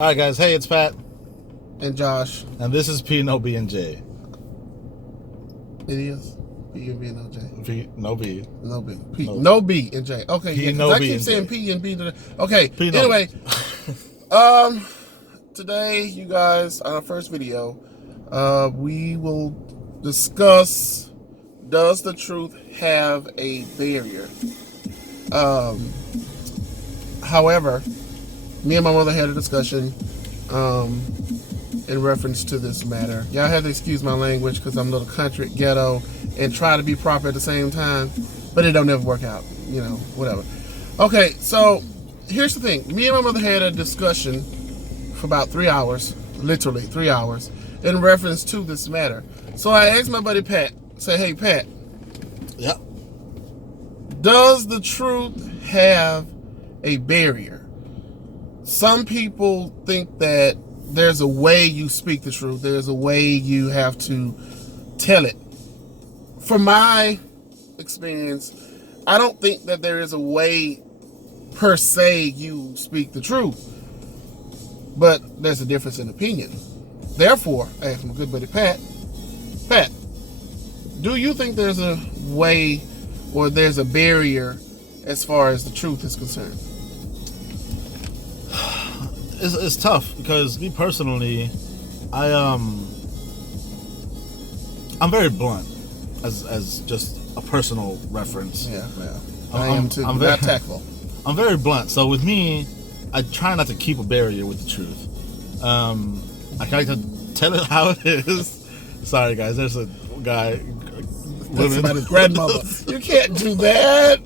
All right, guys. Hey, it's Pat. And Josh. And this is PnoBandJ. It is? P and B and J. P, no B. No B. P, no B and J. Okay, P, yeah, no I B keep and saying J. P and B. Okay, P, no anyway. B. Today, you guys, on our first video, we will discuss, does the truth have a barrier? However, me and my mother had a discussion in reference to this matter. Y'all have to excuse my language because I'm a little country, ghetto, and try to be proper at the same time, but it don't ever work out, you know, whatever. Okay, so here's the thing. Me and my mother had a discussion for about 3 hours, literally 3 hours, in reference to this matter. So I asked my buddy Pat, say, hey, Pat. Yep. Does the truth have a barrier? Some people think that there's a way you speak the truth. There's a way you have to tell it. From my experience, I don't think that there is a way per se you speak the truth. But there's a difference in opinion. Therefore, I asked my good buddy Pat, do you think there's a way or there's a barrier as far as the truth is concerned? It's tough because me personally, I'm very blunt as just a personal reference. Yeah, well, I am too. I'm not tactful. I'm very blunt. So with me, I try not to keep a barrier with the truth. I like to tell it how it is. Sorry, guys. There's a guy. That's somebody's grandmother. You can't do that.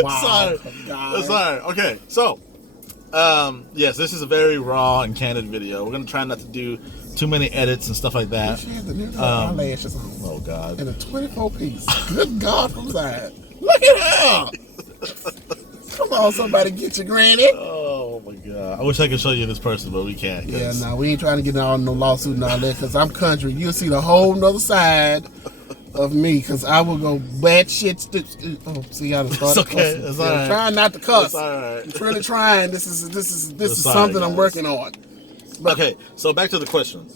Wow. Sorry. Sorry. Okay. So, yes, this is a very raw and candid video. We're gonna try not to do too many edits and stuff like that. She had the new eyelashes on. Oh God. And a 24 piece. Good God from side. Look at her. Come on, somebody get your granny. Oh my God. I wish I could show you this person, but we can't. Yeah, no, we ain't trying to get in no lawsuit and all that because I'm country. You'll see the whole nother side of me because I will go bad shit. Oh, see, I just started It's okay. cussing. It's Yeah, all I'm right. trying not to cuss. It's all right. I'm really trying. This is Sorry, something guys. I'm working on. But, Okay, so back to the question.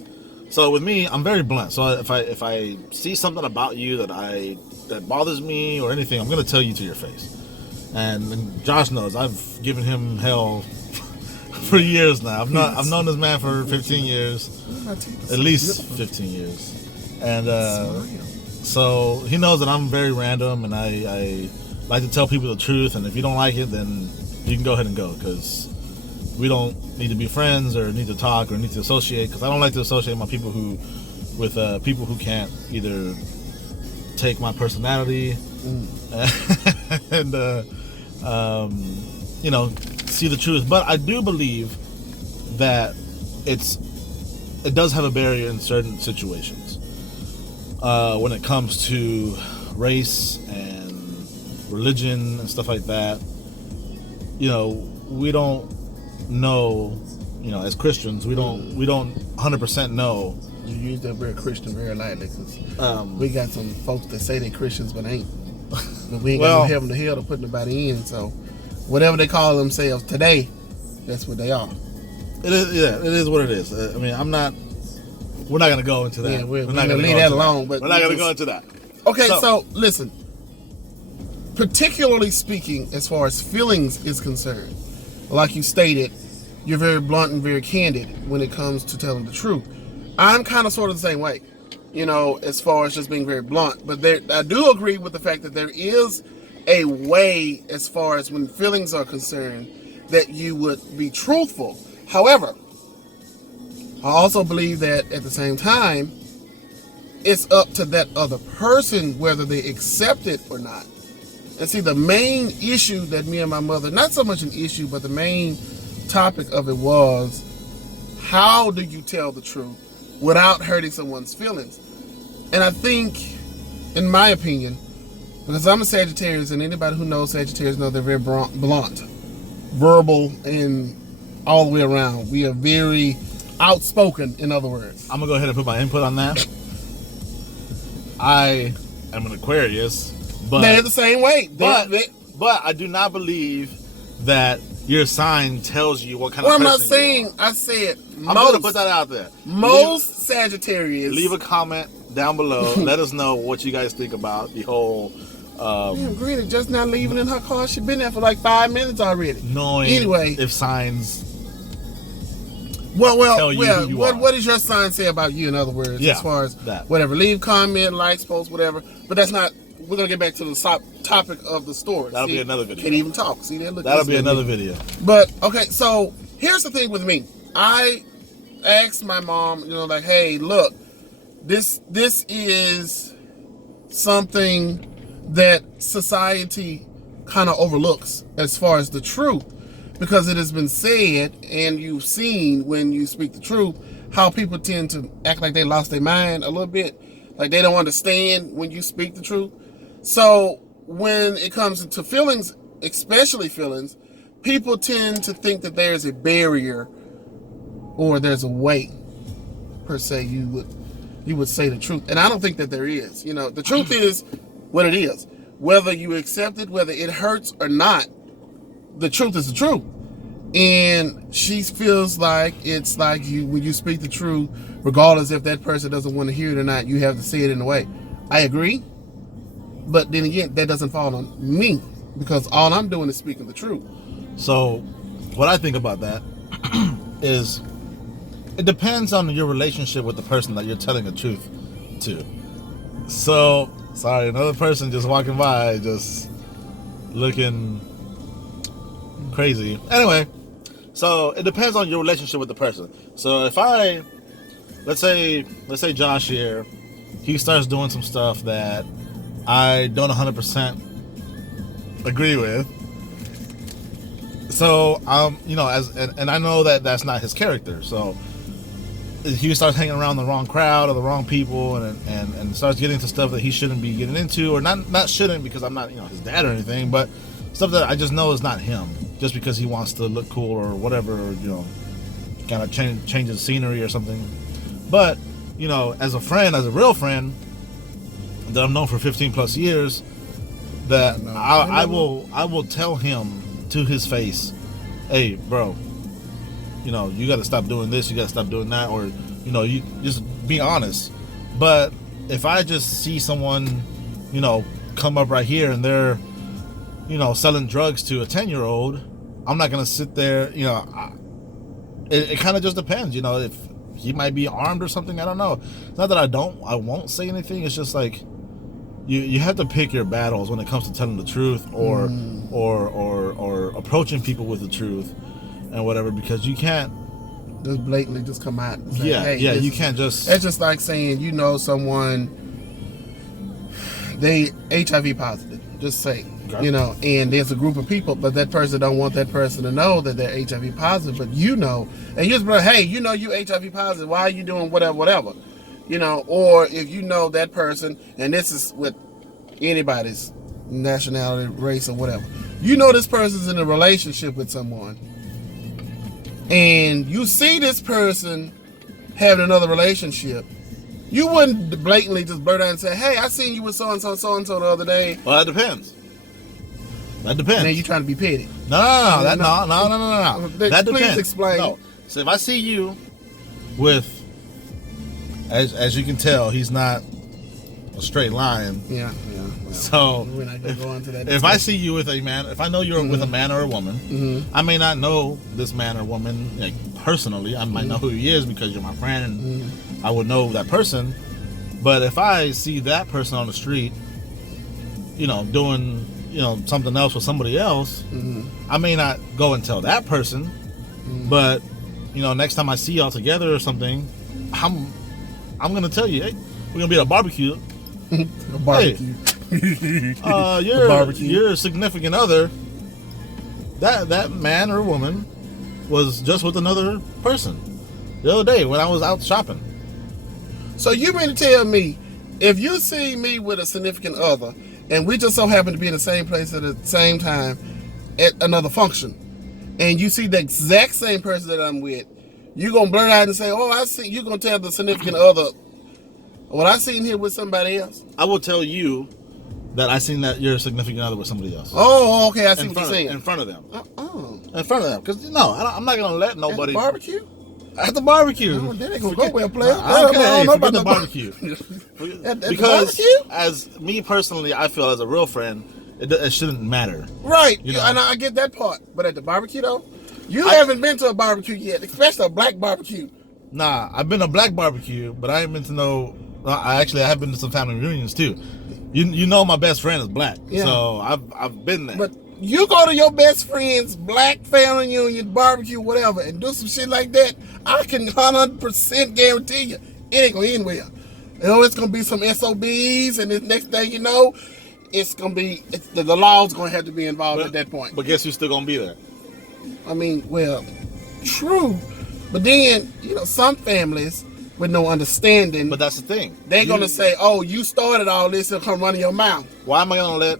So with me, I'm very blunt. So if I see something about you that bothers me or anything, I'm gonna tell you to your face. And Josh knows I've given him hell for years now. I've known this man for 15 years, at least 15 years, and so he knows that I'm very random, and I like to tell people the truth. And if you don't like it, then you can go ahead and go, because we don't need to be friends or need to talk or need to associate. Because I don't like to associate my people with people who can't either take my personality and you know, see the truth. But I do believe that it does have a barrier in certain situations when it comes to race and religion and stuff like that. You know, we don't know, you know, as Christians, we don't 100% know. You use that word Christian very lightly because we got some folks that say they're Christians but ain't. But we ain't got no heaven to hell to put nobody in. So whatever they call themselves today, that's what they are. It is, yeah. It is what it is. I mean, we're not gonna go into that. Yeah, we're not gonna leave that alone. But we're not gonna go into that. Okay, so listen. Particularly speaking, as far as feelings is concerned, like you stated, you're very blunt and very candid when it comes to telling the truth. I'm kind of sort of the same way, you know, as far as just being very blunt. But I do agree with the fact that there is a way, as far as when feelings are concerned, that you would be truthful. However, I also believe that at the same time, it's up to that other person whether they accept it or not. And see, the main issue that me and my mother, not so much an issue, but the main topic of it was, how do you tell the truth without hurting someone's feelings? And I think, in my opinion, because I'm a Sagittarius, and anybody who knows Sagittarius knows they're very blunt, verbal, and all the way around. We are very outspoken, in other words. I'm gonna go ahead and put my input on that. I am an Aquarius, but they're the same way. But I do not believe that your sign tells you what kind Well, of I'm person not saying. you are. I said I'm going to put that out there. Most Sagittarius. Leave a comment down below. Let us know what you guys think about the whole. Damn, Granny just not leaving in her car. She been there for like 5 minutes already. Knowing anyway, if signs. Well. What does your sign say about you? In other words, as far as that. Whatever, leave, comment, likes, post, whatever. But that's not. We're gonna get back to the topic of the story. That'll be another video. Can't even talk. See that? Look. That'll be another video. But okay, so here's the thing with me. I asked my mom, like, hey, look, this is something that society kind of overlooks as far as the truth, because it has been said, and you've seen when you speak the truth, how people tend to act like they lost their mind a little bit, like they don't understand when you speak the truth. So when it comes to feelings, especially feelings, people tend to think that there's a barrier or there's a way, per se, you would say the truth. And I don't think that there is. The truth is what it is. Whether you accept it, whether it hurts or not, the truth is the truth. And she feels like it's like when you speak the truth, regardless if that person doesn't want to hear it or not, you have to say it in a way. I agree. But then again, that doesn't fall on me, because all I'm doing is speaking the truth. So what I think about that is it depends on your relationship with the person that you're telling the truth to. So, sorry, another person just walking by, just looking crazy. Anyway, so it depends on your relationship with the person. So if let's say Josh here, he starts doing some stuff that I don't 100% agree with. So and I know that that's not his character. So he starts hanging around the wrong crowd or the wrong people, and starts getting into stuff that he shouldn't be getting into, or not shouldn't, because I'm not his dad or anything, but stuff that I just know is not him, just because he wants to look cool or whatever, or, kind of change the scenery or something. But as a friend, as a real friend that I've known for 15 plus years, that I will tell him to his face, hey bro, you got to stop doing this, you got to stop doing that, or you just be honest. But if I just see someone come up right here and they're selling drugs to a 10-year-old, I'm not gonna sit there. It kind of just depends. If he might be armed or something, I don't know. It's not that I won't say anything. It's just like you have to pick your battles when it comes to telling the truth, or approaching people with the truth and whatever, because you can't just blatantly just come out and say, hey, you can't just. It's just like saying someone, they HIV positive, just say, okay. And there's a group of people, but that person don't want that person to know that they're HIV positive, but and you just be like, hey, you HIV positive, why are you doing whatever, or if that person, and this is with anybody's nationality, race, or whatever, this person's in a relationship with someone, and you see this person having another relationship, you wouldn't blatantly just blurt out and say, hey, I seen you with so-and-so the other day. Well, that depends. That depends. Now you trying to be petty. No. That depends. Please explain. No. So if I see you with, as you can tell, he's not a straight line. Yeah. Well, so we're not gonna go into that. If I see you with a man, if I know you're with a man or a woman, I may not know this man or woman personally. I might know who he is because you're my friend, and I would know that person. But if I see that person on the street, doing something else with somebody else, I may not go and tell that person, but next time I see y'all together or something, I'm gonna tell you, hey, we're gonna be at a barbecue. A barbecue. Hey, your significant other, that man or woman was just with another person the other day when I was out shopping. So you mean to tell me, if you see me with a significant other, and we just so happen to be in the same place at the same time at another function, and you see the exact same person that I'm with, you gonna blurt out and say, oh, I see, you gonna tell the significant other, what I seen here with somebody else? I will tell you that I seen that you're a significant other with somebody else. Oh, okay, I see what you're saying. In front of them. in front of them. Because I'm not gonna let nobody At the barbecue. at the barbecue. No, that ain't gonna go well, player. I don't care. I Hey, don't know forget about the no barbecue. At the Because barbecue? as me personally, I feel as a real friend, it shouldn't matter. Right, You know? and I get that part. But at the barbecue, though, you haven't been to a barbecue yet, especially a black barbecue. Nah, I've been to black barbecue, but I ain't been to no. I have been to some family reunions too. You know, my best friend is black, so I've been there. But you go to your best friend's black family reunion, barbecue, whatever, and do some shit like that, I can 100% guarantee you, it ain't gonna end well. You know, it's gonna be some SOBs, and the next thing you know, it's gonna be the law's gonna have to be involved at that point. But guess who's still gonna be there? I mean, well, true, but then some families with no understanding. But that's the thing. They're gonna say, "Oh, you started all this and come running your mouth." Why am I gonna let?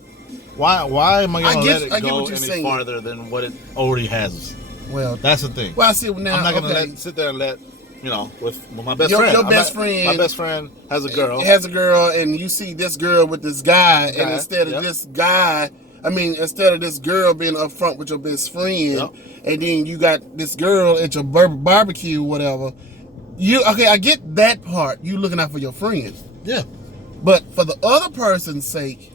Why am I gonna let it go any saying. farther than what it already has? Well, that's the thing. Well, I see now. I'm not gonna sit there and let with my best friend. Your best friend. My best friend has a girl. Has a girl, and you see this girl with this guy, and instead of this girl being upfront with your best friend, and then you got this girl at your barbecue, whatever. I get that part. You looking out for your friend. Yeah. But for the other person's sake.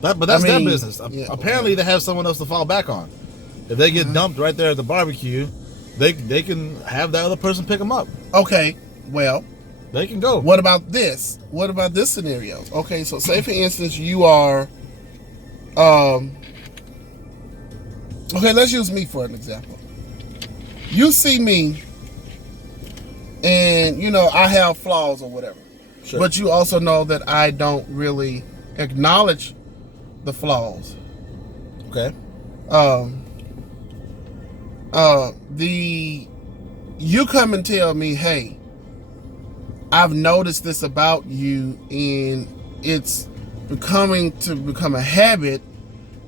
But that's their business. Apparently, they have someone else to fall back on. If they get dumped right there at the barbecue, they can have that other person pick them up. Okay. Well, they can go. What about this? What about this scenario? Okay, so say for instance you are, okay, let's use me for an example. You see me, and I have flaws or whatever. Sure. But you also know that I don't really acknowledge the flaws. Okay. You come and tell me, hey, I've noticed this about you, and it's become a habit,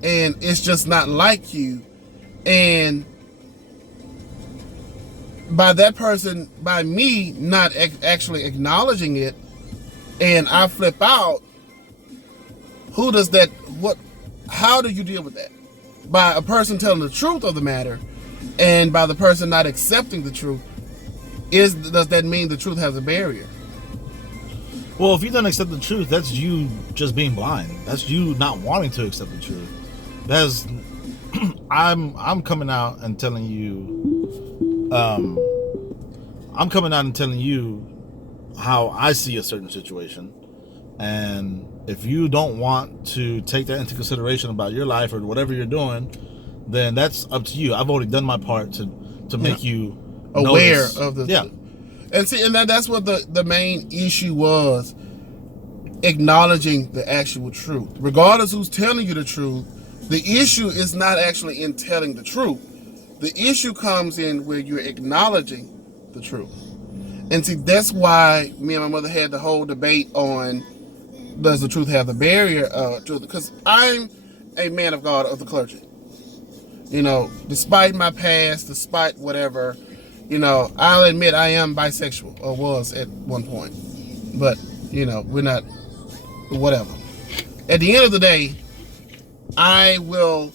and it's just not like you. And by me not actually acknowledging it, and I flip out, how do you deal with that? By a person telling the truth of the matter, and by the person not accepting the truth, does that mean the truth has a barrier? Well, if you don't accept the truth, that's you just being blind. That's you not wanting to accept the truth. I'm coming out and telling you, how I see a certain situation, and if you don't want to take that into consideration about your life or whatever you're doing, then that's up to you. I've already done my part to make you aware notice. of the yeah. And see, and that's what the main issue was, acknowledging the actual truth. Regardless who's telling you the truth, the issue is not actually in telling the truth. The issue comes in where you're acknowledging the truth. And see, that's why me and my mother had the whole debate on, does the truth have the barrier to it? Because I'm a man of God of the clergy. Despite my past, despite whatever, I'll admit I am bisexual, or was at one point. But, we're not, whatever. At the end of the day, I will,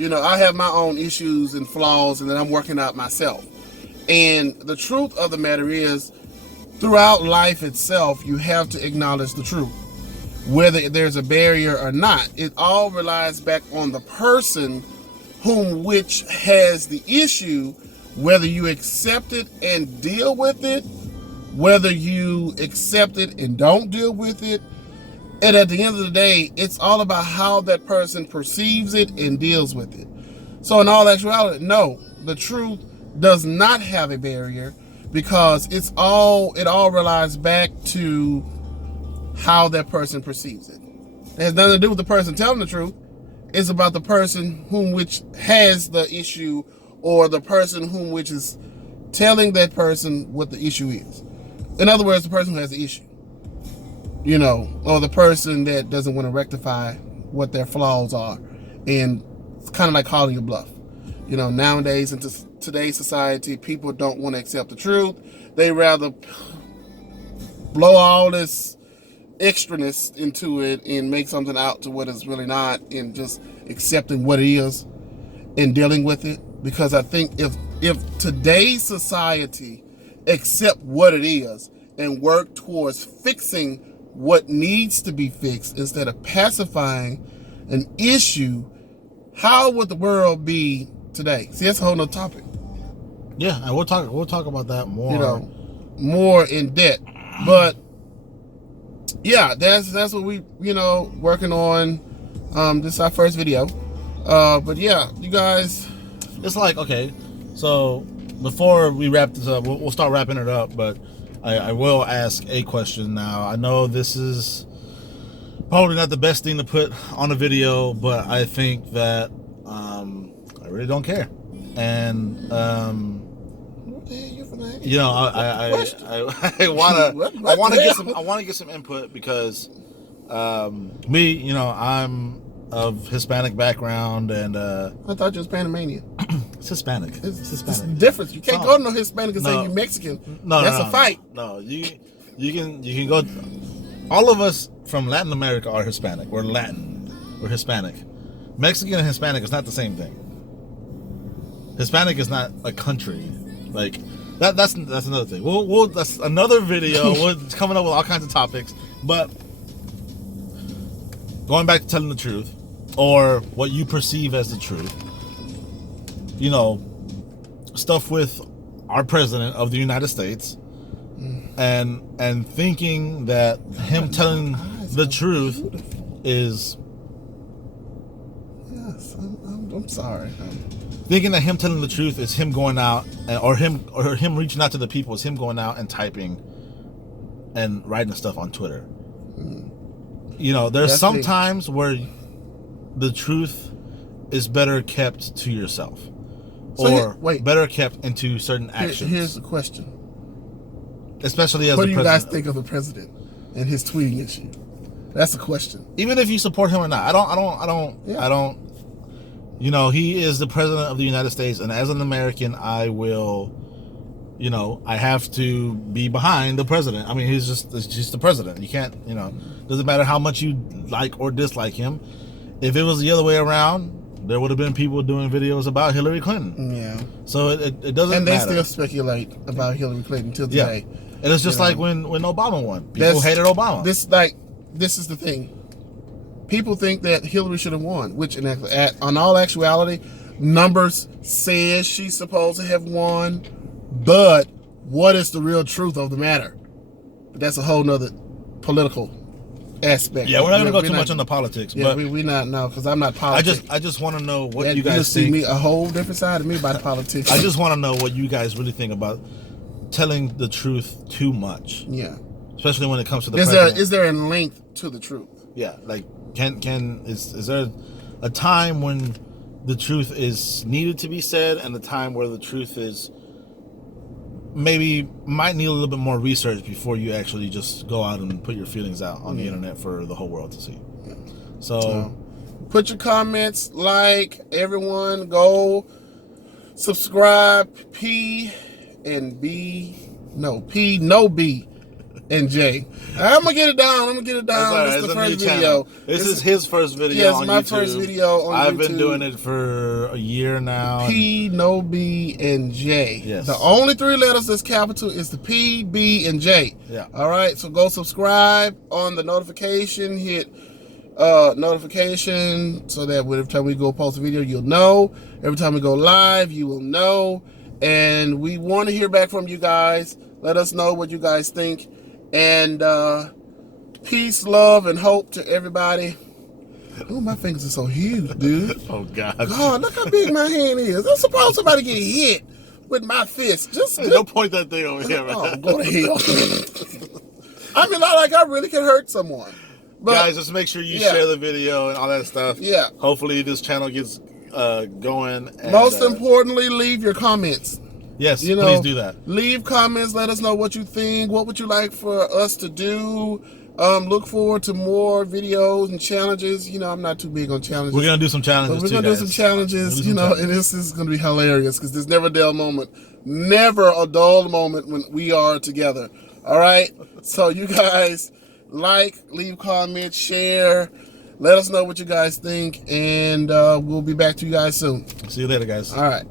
I have my own issues and flaws, and that I'm working out myself. And the truth of the matter is, throughout life itself, you have to acknowledge the truth. Whether there's a barrier or not, it all relies back on the person which has the issue, whether you accept it and deal with it, whether you accept it and don't deal with it. And at the end of the day, it's all about how that person perceives it and deals with it. So in all actuality, no, the truth does not have a barrier, because it all relies back to how that person perceives it. It has nothing to do with the person telling the truth. It's about the person which has the issue, or the person which is telling that person what the issue is. In other words, the person who has the issue. Or the person that doesn't want to rectify what their flaws are. And it's kind of like calling your bluff. Nowadays, in today's society, people don't want to accept the truth. They rather blow all this extraness into it and make something out to what it's really not, and just accepting what it is. in dealing with it, because I think if today's society accept what it is and work towards fixing what needs to be fixed instead of pacifying an issue, how would the world be today? See, that's a whole nother topic. Yeah, and we'll talk about that more. You know, more in depth. But yeah, that's what we working on. This is our first video. But yeah, you guys. It's like, okay, so before we wrap this up, we'll start wrapping it up. But I will ask a question now. I know this is probably not the best thing to put on a video, but I think that I really don't care. And you know, I want to get some input, because me, you know, I'm of Hispanic background, and I thought you was Panamanian. It's Hispanic. It's Hispanic. It's the difference. You can't go to no Hispanic and say you Mexican. That's a fight. No, you can go. All of us from Latin America are Hispanic. We're Latin. We're Hispanic. Mexican and Hispanic is not the same thing. Hispanic is not a country. Like that's another thing. We'll that's another video. We're coming up with all kinds of topics, but going back to telling the truth, or what you perceive as the truth. You know, stuff with our president of the United States, and thinking that him telling the truth is. Yes, I'm sorry. Thinking that him telling the truth is him going out, or him reaching out to the people is him going out and typing and writing stuff on Twitter. You know, there's some times where the truth is better kept to yourself, better kept into certain actions. Here's the question. Especially as what do you guys think of the president and his tweeting issue? That's a question. Even if you support him or not, I don't. You know, he is the president of the United States, and as an American, I will. You know, I have to be behind the president. I mean, he's just the president. You can't. You know, doesn't matter how much you like or dislike him. If it was the other way around, there would have been people doing videos about Hillary Clinton. Yeah. So it doesn't. And they matter. Still speculate about Hillary Clinton till today. Yeah. And it's just like when Obama won. People hated Obama. This is the thing. People think that Hillary should have won, which on all actuality, numbers says she's supposed to have won. But what is the real truth of the matter? That's a whole nother political aspect. Yeah, we're not going to go too much on the politics. Yeah, but we not know, because I'm not politics. I just want to know what you guys see think. Me a whole different side of me about politics. I just want to know what you guys really think about telling the truth too much. Yeah, especially when it comes to the president. Is there a length to the truth? Yeah, like is there a time when the truth is needed to be said, and the time where the truth is might need a little bit more research before you actually just go out and put your feelings out on the internet for the whole world to see. Yeah. So put your comments, like, everyone go subscribe. P, no B and J. I'm gonna get it down. This is the first video. This is his first video. Yes, on my YouTube. first video on YouTube. I've been doing it for a year now. P, no B, and J. Yes. The only three letters that's capital is the P, B, and J. Yeah. All right. So go subscribe on the notification. Hit notification so that every time we go post a video, you'll know. Every time we go live, you will know. And we want to hear back from you guys. Let us know what you guys think. And peace, love, and hope to everybody. Oh, my fingers are so huge, dude. Oh, God. God, look how big my hand is. I'm supposed somebody get hit with my fist. Don't point that thing over here, man. Oh, go to hell. I mean, I really can hurt someone. But, guys, just make sure you share the video and all that stuff. Yeah. Hopefully this channel gets going. And, most importantly, leave your comments. Yes, please do that. Leave comments. Let us know what you think. What would you like for us to do? Look forward to more videos and challenges. You know, I'm not too big on challenges. We're going to do some challenges, we're going to do some challenges, and this is going to be hilarious, because there's never a dull moment. Never a dull moment when we are together. All right? So you guys, leave comments, share. Let us know what you guys think, and we'll be back to you guys soon. See you later, guys. All right.